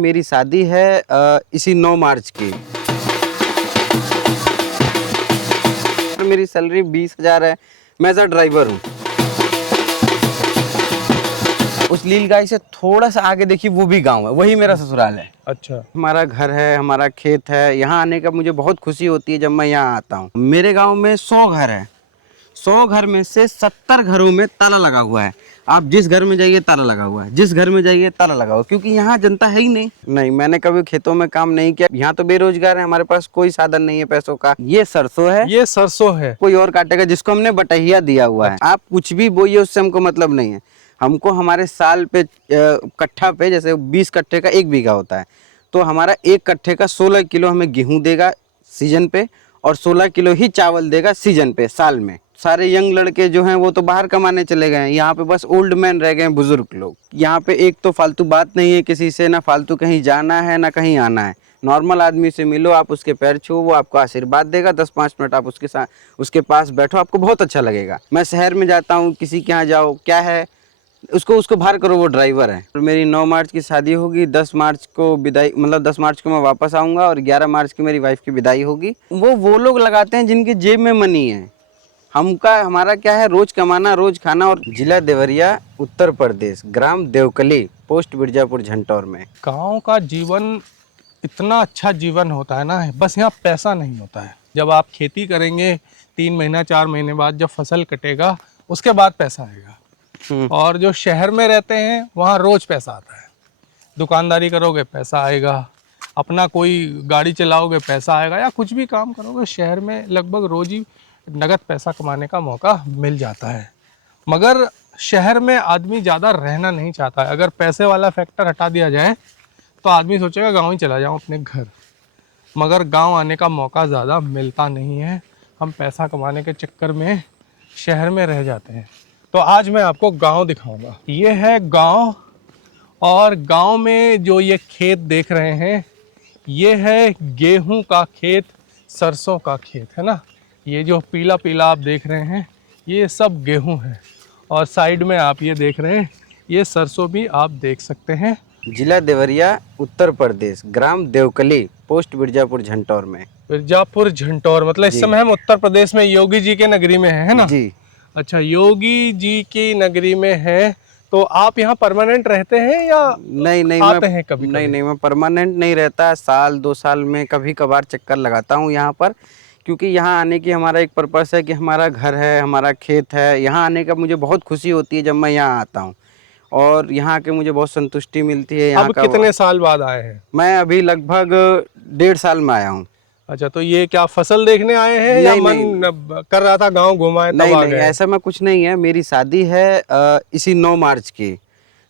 मेरी शादी है इसी 9 मार्च की। मेरी सैलरी 20,000 है। मैं एज ड्राइवर हूँ। उस लीलगाय से थोड़ा सा आगे देखिए, वो भी गांव है, वही मेरा ससुराल है। अच्छा। हमारा घर है, हमारा खेत है। यहाँ आने का मुझे बहुत खुशी होती है जब मैं यहाँ आता हूँ। मेरे गांव में 100 घर है। 100 घर में से 70 घरों में ताला लगा हुआ है। आप जिस घर में जाइए ताला लगा हुआ है, जिस घर में जाइए ताला लगा हुआ है, क्योंकि यहाँ जनता है ही नहीं। मैंने कभी खेतों में काम नहीं किया। यहाँ तो बेरोजगार है, हमारे पास कोई साधन नहीं है पैसों का। ये सरसों है, ये सरसों है। कोई और काटेगा, जिसको हमने बटहिया दिया हुआ है। आप कुछ भी बोइए, उससे हमको मतलब नहीं है। हमको हमारे साल पे कट्ठा पे, जैसे 20 कट्ठे का 1 बीघा होता है, तो हमारा 1 कट्ठे का 16 किलो हमें गेहूं देगा सीजन पे, और 16 किलो ही चावल देगा सीजन पे साल में। सारे यंग लड़के जो हैं वो तो बाहर कमाने चले गए हैं। यहाँ पे बस ओल्ड मैन रह गए हैं, बुजुर्ग लोग। यहाँ पे एक तो फालतू बात नहीं है किसी से, ना फालतू कहीं जाना है ना कहीं आना है। नॉर्मल आदमी से मिलो, आप उसके पैर छुओ, वो आपको आशीर्वाद देगा। 10-5 मिनट आप उसके साथ, उसके पास बैठो, आपको बहुत अच्छा लगेगा। मैं शहर में जाता हूँ, किसी के यहाँ जाओ, क्या है, उसको बाहर करो, वो ड्राइवर है। मेरी 9 मार्च की शादी होगी, 10 मार्च को विदाई, मतलब 10 मार्च को मैं वापस आऊँगा, और 11 मार्च की मेरी वाइफ की विदाई होगी। वो लोग लगाते हैं जिनकी जेब में मनी है। हमारा क्या है, रोज कमाना रोज खाना। और जिला देवरिया, उत्तर प्रदेश, ग्राम देवकली, पोस्ट बिरजापुर झंटौर में। गांव का जीवन इतना अच्छा जीवन होता है ना, बस यहाँ पैसा नहीं होता है। जब आप खेती करेंगे 3 महीना 4 महीने बाद जब फसल कटेगा, उसके बाद पैसा आएगा। और जो शहर में रहते हैं वहाँ रोज पैसा आता है। दुकानदारी करोगे पैसा आएगा, अपना कोई गाड़ी चलाओगे पैसा आएगा, या कुछ भी काम करोगे शहर में लगभग रोज ही नगद पैसा कमाने का मौका मिल जाता है। मगर शहर में आदमी ज़्यादा रहना नहीं चाहता है। अगर पैसे वाला फैक्टर हटा दिया जाए तो आदमी सोचेगा गांव ही चला जाऊं अपने घर। मगर गांव आने का मौका ज़्यादा मिलता नहीं है। हम पैसा कमाने के चक्कर में शहर में रह जाते हैं। तो आज मैं आपको गांव दिखाऊंगा। ये है गांव, और गांव में जो ये खेत देख रहे हैं, ये है गेहूं का खेत, सरसों का खेत है ना। ये जो पीला पीला आप देख रहे हैं, ये सब गेहूं है। और साइड में आप ये देख रहे हैं, ये सरसों भी आप देख सकते हैं। जिला देवरिया, उत्तर प्रदेश, ग्राम देवकली, पोस्ट बिरजापुर झंटौर में। बिरजापुर झंटौर, मतलब इस समय हम उत्तर प्रदेश में योगी जी के नगरी में है ना जी। अच्छा, योगी जी की नगरी में है। तो आप यहाँ परमानेंट रहते हैं या नहीं, आते हैं कभी? नहीं, मैं परमानेंट नहीं रहता। साल 2 साल में कभी कभार चक्कर लगाता हूँ यहाँ पर, क्योंकि यहाँ आने की हमारा एक पर्पस है कि हमारा घर है, हमारा खेत है। यहाँ आने का मुझे बहुत खुशी होती है जब मैं यहाँ आता हूँ, और यहाँ आके मुझे बहुत संतुष्टि मिलती है। यहाँ अब का कितने साल बाद आए हैं? मैं अभी लगभग 1.5 साल में आया हूँ। अच्छा, तो ये क्या फसल देखने आए हैं या मन कर रहा था गांव घुमाए तब आ नहीं, गए? ऐसा मैं कुछ नहीं है। मेरी शादी है इसी 9 मार्च की,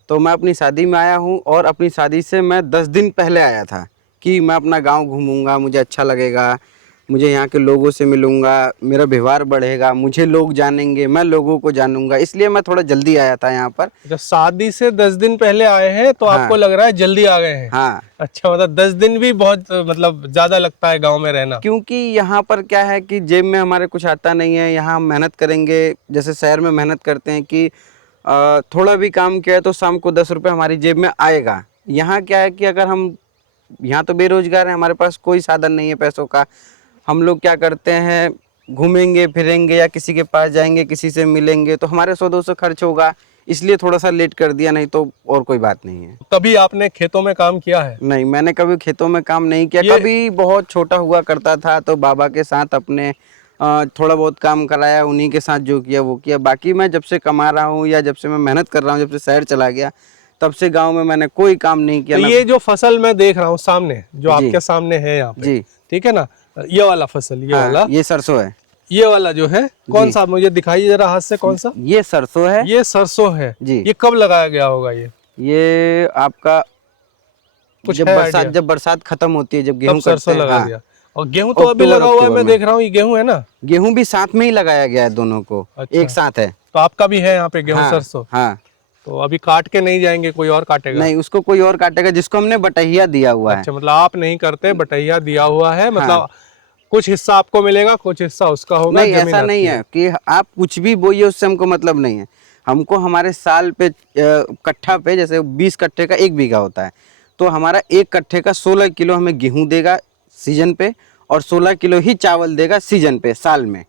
तो मैं अपनी शादी में आया हूँ। और अपनी शादी से मैं 10 दिन पहले आया था कि मैं अपना गांव घूमूंगा, मुझे अच्छा लगेगा, मुझे यहाँ के लोगों से मिलूंगा, मेरा व्यवहार बढ़ेगा, मुझे लोग जानेंगे, मैं लोगों को जानूंगा। इसलिए मैं थोड़ा जल्दी आया था यहाँ पर। जब शादी से 10 दिन पहले आए हैं तो हाँ। आपको लग रहा है जल्दी आ गए हैं? हाँ। अच्छा, मतलब 10 दिन भी बहुत मतलब ज्यादा लगता है गांव में रहना। क्योंकि यहाँ पर क्या है कि जेब में हमारे कुछ आता नहीं है। यहाँ हम मेहनत करेंगे, जैसे शहर में मेहनत करते हैं कि थोड़ा भी काम किया तो शाम को 10 रुपये हमारी जेब में आएगा। यहाँ क्या है कि अगर हम, यहाँ तो बेरोजगार हैं, हमारे पास कोई साधन नहीं है पैसों का। हम लोग क्या करते हैं, घूमेंगे फिरेंगे या किसी के पास जाएंगे, किसी से मिलेंगे, तो हमारे 100-200 खर्च होगा। इसलिए थोड़ा सा लेट कर दिया, नहीं तो और कोई बात नहीं है। कभी आपने खेतों में काम किया है? नहीं, मैंने कभी खेतों में काम नहीं किया। कभी बहुत छोटा हुआ करता था तो बाबा के साथ अपने थोड़ा बहुत काम कराया, उन्हीं के साथ जो किया वो किया। बाकी मैं जब से कमा रहा हूँ या जब से मैं मेहनत कर रहा हूँ, जब से शहर चला गया, तब से गांव में मैंने कोई काम नहीं किया। तो ये जो फसल मैं देख रहा हूँ सामने, जो आपके सामने है यहाँ पे, जी, ठीक है ना, ये वाला फसल, ये वाला, ये सरसों है। ये वाला जो है कौन सा, मुझे दिखाइए जरा हाथ से, कौन सा? ये सरसों है। ये सरसों है जी। ये कब लगाया गया होगा? ये आपका कुछ जब बरसात खत्म होती है, जब गेहूं सरसों लगा हाँ। दिया। और गेहूं तो अभी लगा हुआ है, मैं देख रहा हूँ, ये गेहूं है ना? गेहूं भी साथ में ही लगाया गया है, दोनों को एक साथ है। तो आपका भी है यहाँ पे गेहूं? सरसों? हाँ। तो अभी काट के नहीं जाएंगे, कोई और काटेगा? नहीं, उसको कोई और काटेगा, जिसको हमने बटहिया दिया हुआ है। अच्छा, मतलब आप नहीं करते, बटैया दिया हुआ है। मतलब कुछ हिस्सा आपको मिलेगा, कुछ हिस्सा उसका होगा? नहीं, ऐसा नहीं है कि आप कुछ भी बोइए, उससे हमको मतलब नहीं है। हमको हमारे साल पे कट्ठा पे, जैसे 20 कट्ठे का 1 बीघा होता है, तो हमारा 1 कट्ठे का 16 किलो हमें गेहूं देगा सीजन पे, और 16 किलो ही चावल देगा सीजन पे साल में।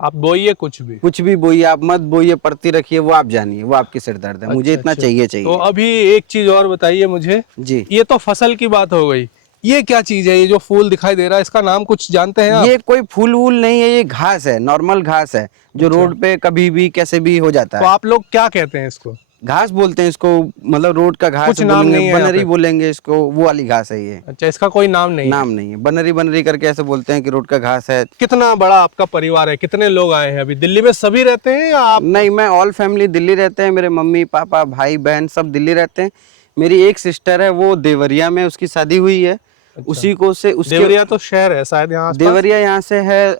आप बोइए कुछ भी। कुछ भी बोइए, आप मत बोइए, पड़ती रखिए, वो आप जानिए, वो आपकी सिर दर्द है, मुझे अच्छा इतना अच्छा। चाहिए तो चाहिए। अभी एक चीज और बताइए मुझे, जी, ये तो फसल की बात हो गई, ये क्या चीज है, ये जो फूल दिखाई दे रहा है इसका नाम कुछ जानते हैं आप? ये कोई फूल वूल नहीं है, ये घास है, नॉर्मल घास है, जो अच्छा, रोड पे कभी भी कैसे भी हो जाता तो है। आप लोग क्या कहते हैं इसको? घास बोलते हैं इसको, मतलब रोड का घास कुछ नाम बोलेंगे, नहीं है यहाँ बनरी पे? बोलेंगे इसको, वो वाली घास है ये। अच्छा, इसका कोई नाम नहीं है। नाम नहीं है, बनरी बनरी करके ऐसे बोलते हैं कि रोड का घास है। कितना बड़ा आपका परिवार है, कितने लोग आए हैं अभी? दिल्ली में सभी रहते हैं या आप? नहीं, मैं ऑल फैमिली दिल्ली रहते हैं, मेरे मम्मी पापा भाई बहन सब दिल्ली रहते हैं। मेरी एक सिस्टर है, वो देवरिया में उसकी शादी हुई है। अच्छा। उसी को से उसके देवरिया तो शहर है शायद यहाँ आसपास। देवरिया यहाँ से है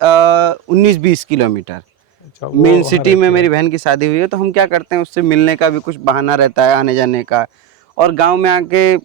19-20 किलोमीटर। अच्छा, वो मेन वहाँ सिटी में रहती है। मेरी बहन की शादी हुई है, तो हम क्या करते हैं, उससे मिलने का भी कुछ बहाना रहता है, आने जाने का। और गांव में आके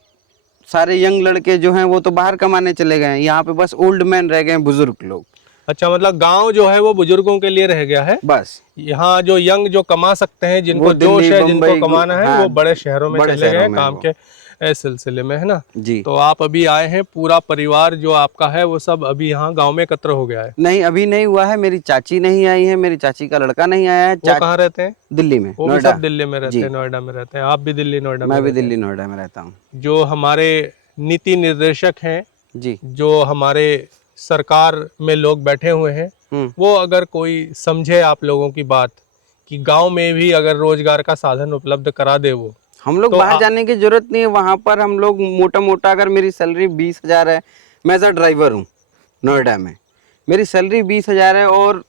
सारे यंग लड़के जो हैं वो तो बाहर कमाने चले गए हैं, यहाँ पे बस ओल्ड मैन रह गए हैं, बुजुर्ग लोग। अच्छा, मतलब गांव जो है वो बुजुर्गों के लिए रह गया है। बस यहाँ जो यंग जो कमा सकते हैं, जिनको वो जोश दिल्ली है, जिनको बम्बई कमाना है, हाँ, वो बड़े शहरों में बड़े चले गए शहरों हैं में है काम वो। के सिलसिले में, है ना? जी, तो आप अभी आए हैं, पूरा परिवार जो आपका है वो सब अभी यहाँ गांव में एकत्र हो गया है। नहीं अभी नहीं हुआ है, मेरी चाची नहीं आई है, मेरी चाची का लड़का नहीं आया है। वो कहाँ रहते हैं? दिल्ली में, वो भी नोएडा। सब दिल्ली में रहते जी, हैं, नोएडा में रहते हैं। आप भी दिल्ली नोएडा में मैं भी रहते हैं। दिल्ली नोएडा में रहता हूँ। जो हमारे नीति निर्देशक हैं, जी, जो हमारे सरकार में लोग बैठे हुए हैं, वो अगर कोई समझे आप लोगों की बात कि गांव में भी अगर रोजगार का साधन उपलब्ध करा दे वो, हम लोग तो बाहर जाने की जरूरत नहीं है, वहाँ पर हम लोग मोटा मोटा, अगर मेरी सैलरी 20,000 है, मैं एज अ ड्राइवर हूँ नोएडा में, मेरी सैलरी 20,000 है, और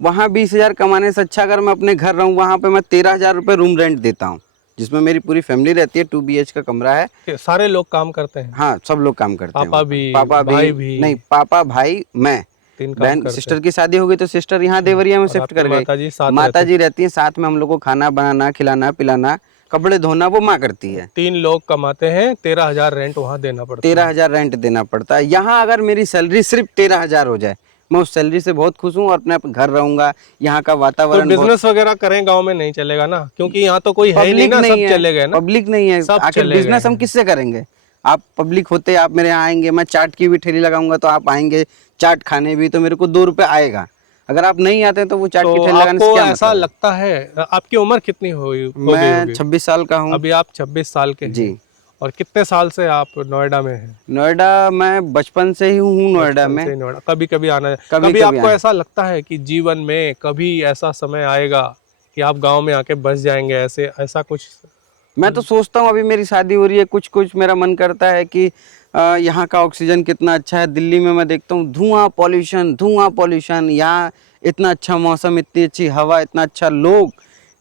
वहाँ 20,000 कमाने से अच्छा अगर मैं अपने घर रहूँ, वहाँ पे मैं 13,000 रुपये रूम रेंट देता हूँ, जिसमें मेरी पूरी फैमिली रहती है, 2 BH का कमरा है। सारे लोग काम करते हैं? हाँ, सब लोग काम करते हैं पापा वहाँ पर। भी, पापा भाई भी? नहीं, पापा भाई मैं, तीन काम बहन करते सिस्टर हैं। की शादी हो गई तो सिस्टर यहाँ देवरिया में और शिफ्ट आपकी कर गई। माता जी साथ माता रहते जी रहती है साथ में, हम लोग को खाना बनाना खिलाना पिलाना कपड़े धोना वो माँ करती है। हैं? 3 लोग कमाते हैं, 13,000 रेंट वहाँ देना पड़ता है। 13,000 रेंट देना पड़ता है। यहाँ अगर मेरी सैलरी सिर्फ 13,000 हो जाए, मैं उस सैलरी से बहुत खुश हूँ, और अपने घर रहूँगा, यहाँ का तो वातावरण बहुत। बिजनेस वगैरह करें गांव में नहीं चलेगा ना, क्योंकि यहाँ तो कोई है ही नहीं पब्लिक ना, नहीं सब है, चले गए ना। पब्लिक नहीं है, सब आखिर चले गए बिजनेस हम हैं। किससे करेंगे। आप पब्लिक होते, आप मेरे यहाँ आएंगे, मैं चाट की भी ठेली लगाऊंगा तो आप आएंगे चाट खाने भी, तो मेरे को 2 रुपये आएगा। अगर आप नहीं आते तो वो चाट की तो ठेली लगाने से आपको क्या ऐसा मतलब है। लगता है, आपकी उम्र कितनी हो गई मैं होगी? 26 साल का हूँ। अभी आप 26 साल के जी, हैं। और कितने साल से आप नोएडा में हैं? नोएडा मैं बचपन से ही हूँ नोएडा बचपन में। से ही नोएडा, कभी कभी आना है? कभी कभी कभी आपको आए, ऐसा लगता है कि जीवन में कभी ऐसा समय आएगा कि आप गांव में आके बस जाएंगे, ऐसे ऐसा कुछ? मैं तो सोचता हूँ, अभी मेरी शादी हो रही है, कुछ कुछ मेरा मन करता है कि यहाँ का ऑक्सीजन कितना अच्छा है। दिल्ली में मैं देखता हूँ धुआं पॉल्यूशन, धुआं पॉल्यूशन। यहाँ इतना अच्छा मौसम, इतनी अच्छी हवा, इतना अच्छा लोग।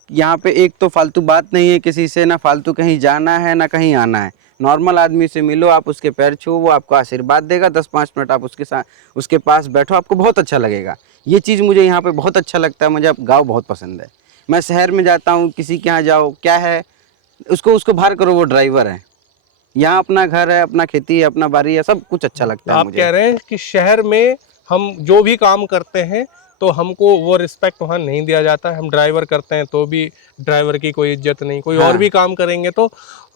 यहाँ पे एक तो फालतू बात नहीं है किसी से, ना फालतू कहीं जाना है ना कहीं आना है। नॉर्मल आदमी से मिलो, आप उसके पैर छुओ, वो आपको आशीर्वाद देगा, 10-5 मिनट आप उसके साथ उसके पास बैठो, आपको बहुत अच्छा लगेगा। ये चीज़ मुझे यहाँ पे बहुत अच्छा लगता है। मुझे अब गाँव बहुत पसंद है। मैं शहर में जाता हूँ, किसी के यहाँ जाओ, क्या है, उसको उसको बाहर करो, वो ड्राइवर है। यहाँ अपना घर है, अपना खेती है, अपना बाड़ी है, सब कुछ अच्छा लगता है आप मुझे। कह रहे हैं कि शहर में हम जो भी काम करते हैं तो हमको वो रिस्पेक्ट वहाँ नहीं दिया जाता है। हम ड्राइवर करते हैं तो भी ड्राइवर की कोई इज्जत नहीं, कोई और भी काम करेंगे तो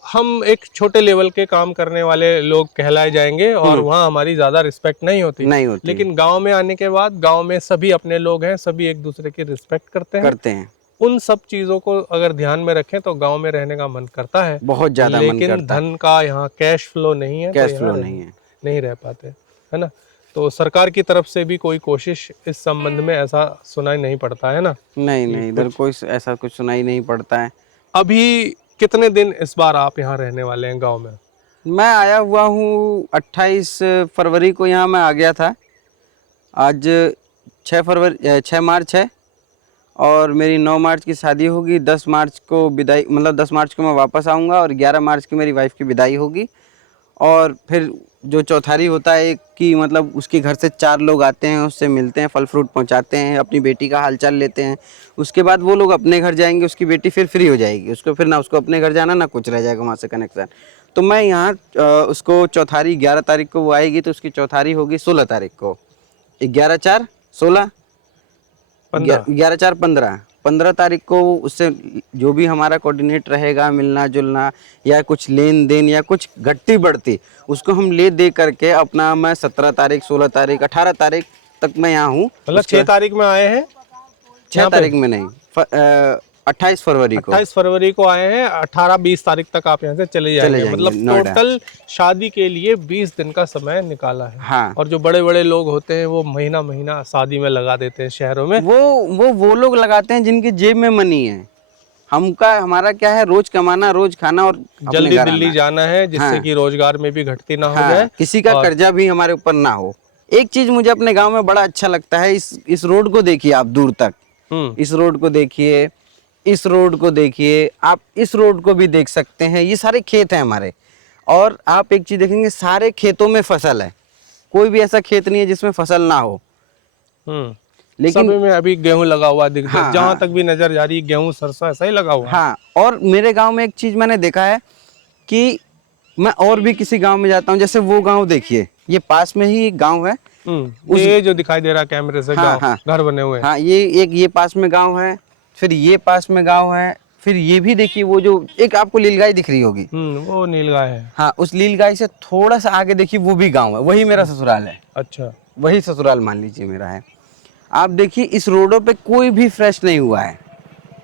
हम एक छोटे लेवल के काम करने वाले लोग कहलाए जाएंगे, और वहाँ हमारी ज़्यादा रिस्पेक्ट नहीं होती। नहीं होती। लेकिन गांव में आने के बाद गांव में सभी अपने लोग हैं, सभी एक दूसरे की रिस्पेक्ट करते हैं। उन सब चीज़ों को अगर ध्यान में रखें तो गांव में रहने का मन करता है, बहुत ज़्यादा मन लेकिन करता है। धन का यहाँ कैश फ्लो नहीं है, तो कैश यहाँ फ्लो नहीं है। नहीं रह पाते, है ना? तो सरकार की तरफ से भी कोई कोशिश इस संबंध में ऐसा सुनाई नहीं पड़ता है ना? नहीं नहीं, इधर कोई ऐसा कुछ सुनाई नहीं पड़ता है। अभी कितने दिन इस बार आप यहाँ रहने वाले हैं गांव में? मैं आया हुआ हूँ 28 फरवरी को, यहाँ मैं आ गया था। आज 6 मार्च है, और मेरी 9 मार्च की शादी होगी। 10 मार्च को विदाई, मतलब 10 मार्च को मैं वापस आऊँगा, और 11 मार्च की मेरी वाइफ की विदाई होगी। और फिर जो चौथारी होता है कि मतलब उसके घर से 4 लोग आते हैं, उससे मिलते हैं, फल फ्रूट पहुंचाते हैं, अपनी बेटी का हालचाल लेते हैं। उसके बाद वो लोग अपने घर जाएंगे, उसकी बेटी फिर फ्री हो जाएगी, उसको फिर ना उसको अपने घर जाना ना कुछ रह जाएगा वहाँ से कनेक्शन। तो मैं यहाँ उसको चौथारी 11 तारीख को वो आएगी, तो उसकी चौथारी होगी 16 तारीख को। 11/4/16, 11/4/15, 15 तारीख को उससे जो भी हमारा कोऑर्डिनेट रहेगा, मिलना जुलना या कुछ लेन देन या कुछ घटती बढ़ती, उसको हम ले दे करके अपना मैं 17 तारीख 16 तारीख 18 तारीख तक मैं यहाँ हूँ। मतलब 6 तारीख में आए हैं, 6 तारीख में नहीं, 28 फरवरी को। 28 फरवरी को आए हैं, 18-20 तारीख तक आप यहाँ से चले जाएंगे। मतलब नोएडा। टोटल शादी के लिए 20 दिन का समय निकाला है। हाँ। और जो बड़े बड़े लोग होते हैं वो महीना महीना शादी में लगा देते हैं शहरों में। वो लोग लगाते हैं जिनकी जेब में मनी है। हमारा क्या है, रोज कमाना, रोज खाना और अपने जल्दी घर दिल्ली आना। जाना है, जिससे हाँ। कि रोजगार में भी घटती ना हो हाँ, जाए, किसी का कर्जा भी हमारे ऊपर ना हो। एक चीज मुझे अपने गांव में बड़ा अच्छा लगता है, इस रोड को देखिए आप दूर तक, इस रोड को देखिए, इस रोड को देखिए, आप इस रोड को भी देख सकते हैं। ये सारे खेत हैं हमारे, और आप एक चीज देखेंगे, सारे खेतों में फसल है। कोई भी ऐसा खेत नहीं है जिसमें फसल ना हो। लेकिन सभी में अभी गेहूं लगा हुआ दिखता है। हाँ, जहां तक भी नजर जा रही है गेहूं सरसों ऐसा ही लगा हुआ है। हाँ, और मेरे गांव में एक चीज मैंने देखा है कि मैं और भी किसी गांव में जाता हूँ, जैसे वो गांव देखिए, ये पास में ही एक गांव है। ये जो दिखाई दे रहा है कैमरे से, हाँ, गांव, घर बने हुए हैं। हाँ, ये पास में गांव है, फिर ये पास में गांव है, फिर ये भी देखिए, वो जो एक आपको नीलगाय दिख रही होगी, वो नीलगाय है। हाँ, उस नीलगाय से थोड़ा सा आगे देखिए, वो भी गांव है, वही मेरा ससुराल है। अच्छा, वही ससुराल मान लीजिए मेरा है। आप देखिए, इस रोडों पे कोई भी फ्रेश नहीं हुआ है,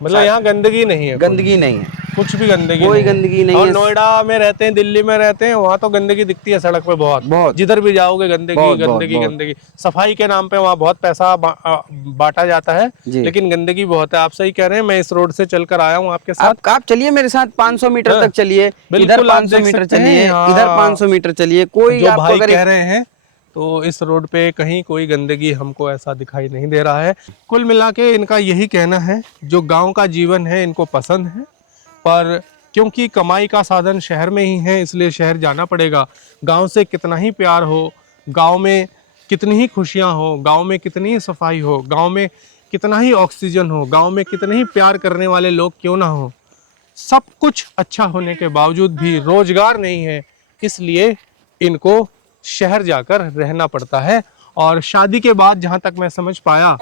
मतलब यहाँ गंदगी नहीं है, गंदगी नहीं है, कुछ भी गंदगी कोई नहीं है। गंदगी नहीं और है। नोएडा में रहते हैं, दिल्ली में रहते हैं, वहाँ तो गंदगी दिखती है सड़क पे बहुत। जिधर भी जाओगे गंदगी गंदगी गंदगी। सफाई के नाम पे वहाँ बहुत पैसा बांटा जाता है, लेकिन गंदगी बहुत है। आप सही कह रहे हैं। मैं इस रोड से चलकर आया हूँ आपके साथ। आप चलिए मेरे साथ, 500 मीटर तक चलिए, इधर बिल्कुल, आप 500 देख मीटर सकते चलिए, हैं। इधर 500 मीटर चलिए, कोई जो आपको भाई अगर कह रहे हैं, तो इस रोड पे कहीं कोई गंदगी हमको ऐसा दिखाई नहीं दे रहा है। कुल मिला के इनका यही कहना है, जो गांव का जीवन है इनको पसंद है, पर क्योंकि कमाई का साधन शहर में ही है, इसलिए शहर जाना पड़ेगा। गांव से कितना ही प्यार हो, गांव में कितनी ही खुशियां हो, गांव में कितनी ही सफाई हो, गांव में कितना ही ऑक्सीजन हो, गांव में कितने ही प्यार करने वाले लोग क्यों ना हो, सब कुछ अच्छा होने के बावजूद भी रोजगार नहीं है, इसलिए इनको शहर जाकर रहना पड़ता है। और शादी के बाद, जहां तक मैं समझ पाया,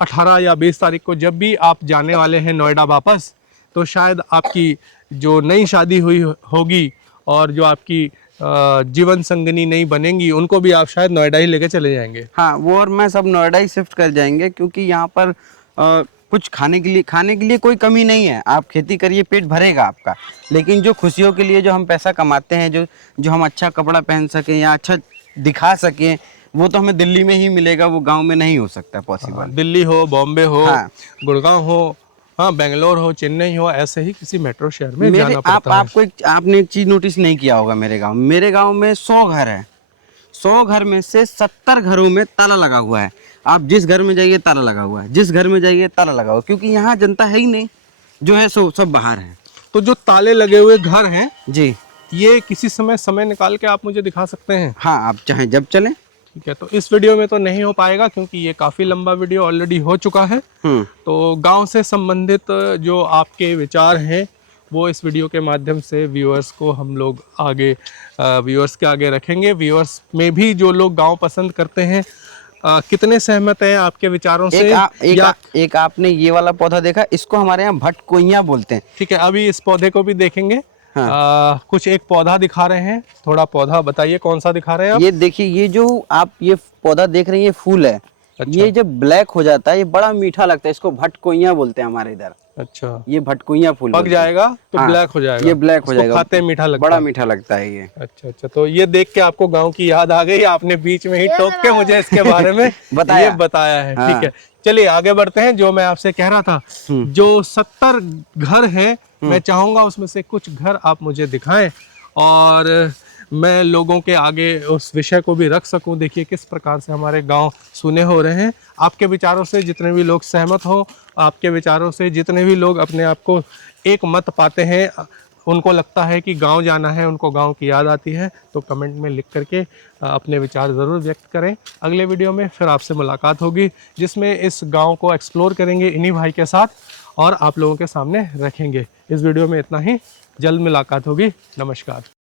18 या 20 तारीख को जब भी आप जाने वाले हैं नोएडा वापस, तो शायद आपकी जो नई शादी हुई होगी और जो आपकी जीवन संगनी नहीं बनेंगी, उनको भी आप शायद नोएडा ही लेके चले जाएंगे। हाँ, वो और मैं सब नोएडा ही शिफ्ट कर जाएंगे, क्योंकि यहाँ पर कुछ खाने के लिए कोई कमी नहीं है। आप खेती करिए, पेट भरेगा आपका, लेकिन जो खुशियों के लिए जो हम पैसा कमाते हैं, जो हम अच्छा कपड़ा पहन सकें या अच्छा दिखा सकें, वो तो हमें दिल्ली में ही मिलेगा, वो गांव में नहीं हो सकता पॉसिबल। दिल्ली हो, बॉम्बे हो, हाँ, गुड़गांव हो, हाँ, बेंगलोर हो, चेन्नई हो, ऐसे ही किसी मेट्रो शहर में जाना पड़ता है। आपने एक चीज नोटिस नहीं किया होगा, मेरे गांव में 100 घर है। 100 घर में से 70 घरों में ताला लगा हुआ है। आप जिस घर में जाइए ताला लगा हुआ है, जिस घर में जाइए ताला लगा हुआ है, क्योंकि यहाँ जनता है ही नहीं, जो है सो सब बाहर है। तो जो ताले लगे हुए घर हैं जी, ये किसी समय निकाल के आप मुझे दिखा सकते हैं? हाँ, आप चाहें जब चलें। ठीक है, तो इस वीडियो में तो नहीं हो पाएगा, क्योंकि ये काफ़ी लंबा वीडियो ऑलरेडी हो चुका है। तो गांव से संबंधित जो आपके विचार हैं, वो इस वीडियो के माध्यम से व्यूअर्स को हम लोग आगे, व्यूअर्स के आगे रखेंगे। व्यूअर्स में भी जो लोग गांव पसंद करते हैं, कितने सहमत हैं आपके विचारों से? एक आपने ये वाला पौधा देखा, इसको हमारे यहाँ भटकोइया बोलते हैं। ठीक है, अभी इस पौधे को भी देखेंगे। हाँ। कुछ एक पौधा दिखा रहे हैं, थोड़ा पौधा बताइए कौन सा दिखा रहे हैं आप? ये देखिए, ये जो आप ये पौधा देख रहे हैं, ये फूल है। अच्छा। ये जब ब्लैक हो जाता है, ये बड़ा मीठा लगता है, इसको भटकोइया बोलते हैं हमारे इधर। अच्छा, ये भटकोइया फूल पक जाएगा तो हाँ, ब्लैक हो जाएगा। ये ब्लैक हो जाएगा, खाते मीठा लगता है, बड़ा मीठा लगता है ये। अच्छा, तो ये देख के आपको गांव की याद आ गई, आपने बीच में ही टोक के मुझे इसके बारे में बताया है। हाँ। ठीक है, चलिए आगे बढ़ते हैं। जो मैं आपसे कह रहा था, जो 70 घर हैं, मैं चाहूंगा उसमें से कुछ घर आप मुझे दिखाएं और मैं लोगों के आगे उस विषय को भी रख सकूं। देखिए किस प्रकार से हमारे गांव सुने हो रहे हैं। आपके विचारों से जितने भी लोग सहमत हो, आपके विचारों से जितने भी लोग अपने आप को एक मत पाते हैं, उनको लगता है कि गांव जाना है, उनको गांव की याद आती है, तो कमेंट में लिख करके अपने विचार ज़रूर व्यक्त करें। अगले वीडियो में फिर आपसे मुलाकात होगी, जिसमें इस गांव को एक्सप्लोर करेंगे इन्हीं भाई के साथ और आप लोगों के सामने रखेंगे। इस वीडियो में इतना ही, जल्द मुलाकात होगी। नमस्कार।